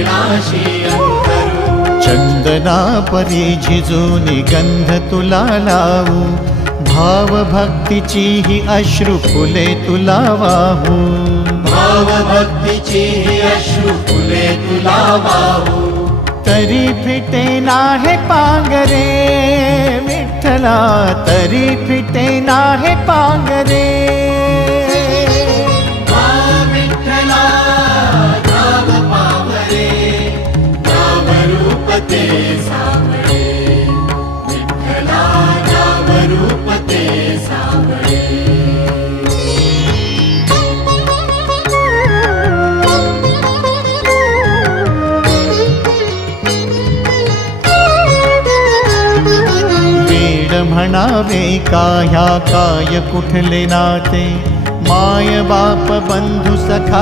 चरणाशी अंतरू। चंदना परी झिजूनी गंध तुला लावू, भाव भक्तीची ही अश्रु फुले तुला वाहू। भाव भक्तीची ही अश्रु फुले तुला वाहू। तरी फिटे नाहे पांगरे विठ्ठला, तरी फिटे नाहे पांगरे। विठ्ठला नाम पावरे, नाम रूप ते सावळे। विठ्ठला नाम रूप ते सावळे। म्हणावे का ह्या काय कुठले नाते, माय बाप बंधू सखा